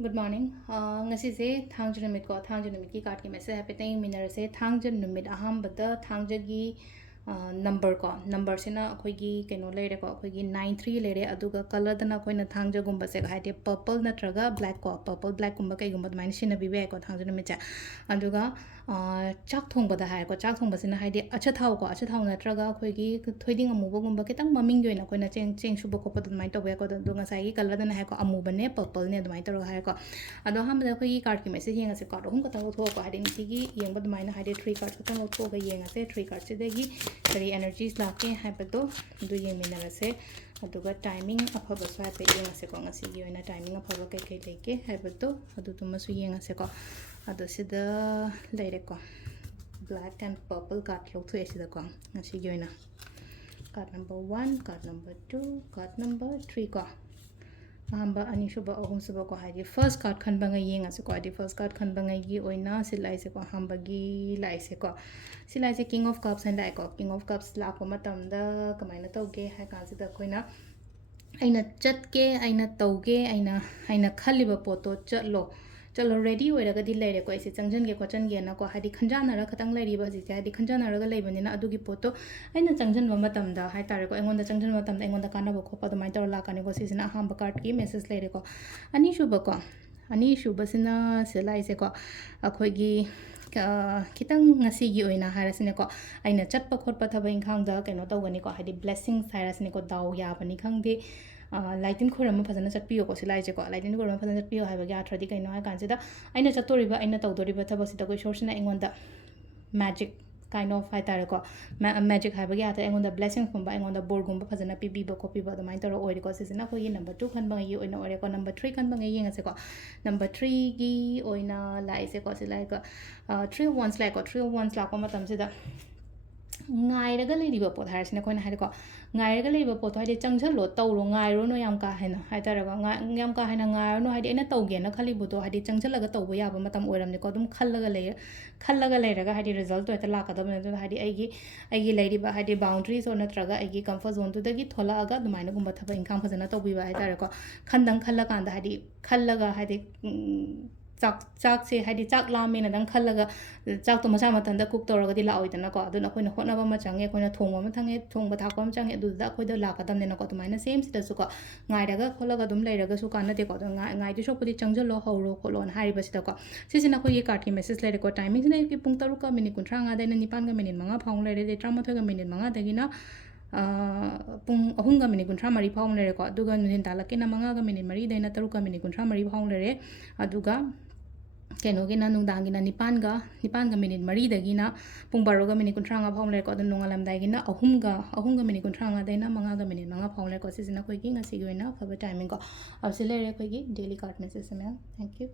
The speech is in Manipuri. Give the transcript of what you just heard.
Good morning. Ngasigi thangja numit ko thangja numit ki card ki message happy tayong minarase thangja numit ahambada thangja gi number ko number sina akhoi gi keno leire ko akhoi gi 93 leire aduga color dana akhoi na thangja gumba se haide purple natraga black ko purple black gumba kai gumba main sina bibe ko thangja numit cha aduga chak thong bada hai ko chak thong basina haide acha thau ko acha thau natraga akhoi gi thoiding amuba gumba kitang maming yoina akhoi na cheng shuba ko pad mai to be ko do ngasai gi color dana hai ko amuba ne purple ne dumai to hai ko ado hamda ko gi card ki message yenga se card hum ko tang tho ko haide ngasigi yengba dumai na haide 3 card ko tang tho ga yenga se 3 card se degi kari energies lake haibado du yengminarase aduga timing afaba swai pe yengase ko ngasigi oina timing afaba kai kai leke haibado adu tumasu yengase ko adu sida leire ko black and purple card lo thu esida ko ngasigi oina card number 1 card number 2 card number 3 ko ahamba anishuba ahumsuba ko haji first card khan banga yenga se ko adi first card khan banga gi oina silai se ko hamba gi lai se ko silai se king of cups and lai ko king of cups la ko matam da kamaina tawge ha kan se da koina aina chatke aina tawge aina khaliba poto chalo ready oiraga di leire ko ise changjan ge ko chan ge na ko hadi khanjana ra khatang leiri ba ji hadi khanjana ra ga leibani na adugi poto aina changjan ba matam da hai tare ko engon da changjan matam da engon da kana ba khopa da mai tor la kani ko sisina hamba card ki message leire ko ani shuba sina selai se ko akhoi gi kitang ngasigi oina harasine ko aina chatpa khotpa thaba inkhang da keno tawgani ko hadi blessings harasine ko daw ya bani khangde lighting khorama phajana chatpiyo ko silai je ko lighting khorama phajana chatpiyo haiba ga athra di kaino ha kan sida aina chatoriba aina tawdoriba thaba sida ko source na engonda magic kind of hai tare ko magic haiba ga ata engonda blessings kumba engonda bor gumba phajana pibi ba copy ba mai taro oi ko sisina ko yi number 2 khan ba yi oina ore ko number 3 khan ba ngai yenga se ko number 3 gi oina lai se ko silai ko 3 ones like ko 3 ones la ko matam sida ngairaga leiriba pot harsina koina haide ko ngairaga leiriba pot haide changchalo tawro ngairo no yam ka hena haitara ko yam ka hena ngairo no haide ena tawge na khali buto haide changchalaga tawba yaba matam oiramni ko dum khallaga leiraga haide result to eta lakadam ne haide aigi leiriba haide boundaries or natraga aigi comfort zone to dagi thola aga dumaina gumba thaba income phajana tawbiba haitara ko khandang khalla kanda haide khallaga haide chak se haidi chak la me na dang khallaga chak to masa matan da cook toraga di la oidana ko aduna khoina hotna ba ma change khoina thongba ma thange thongba thakpa ma change du da khoida la ka dam ne na ko tumaina same sida su ko ngai daga kholaga dum leiraga su kana de ko ngai di shopudi changjalo hawro kholon hari ba sida ko sisina ko ye card ki message leire ko timing sina ki pung taru ka minute kuntra nga da na nipan ga minute manga phang leire de trama thoga minute manga dagina pung ahunga minute kuntra mari phang leire ko aduga nuhin talake na manga ga minute mari daina taru ka minute kuntra mari phang leire aduga kenogi na nungdangi na nipan ga minute mari dagi na pung baroga minute kuntranga phang le ko da nungalam dai gi na ahunga minute kuntranga dai na manga ga minute manga phang le ko sisina koi gi ngasi gi na phaba timing ko absile re koi gi daily card message me thank you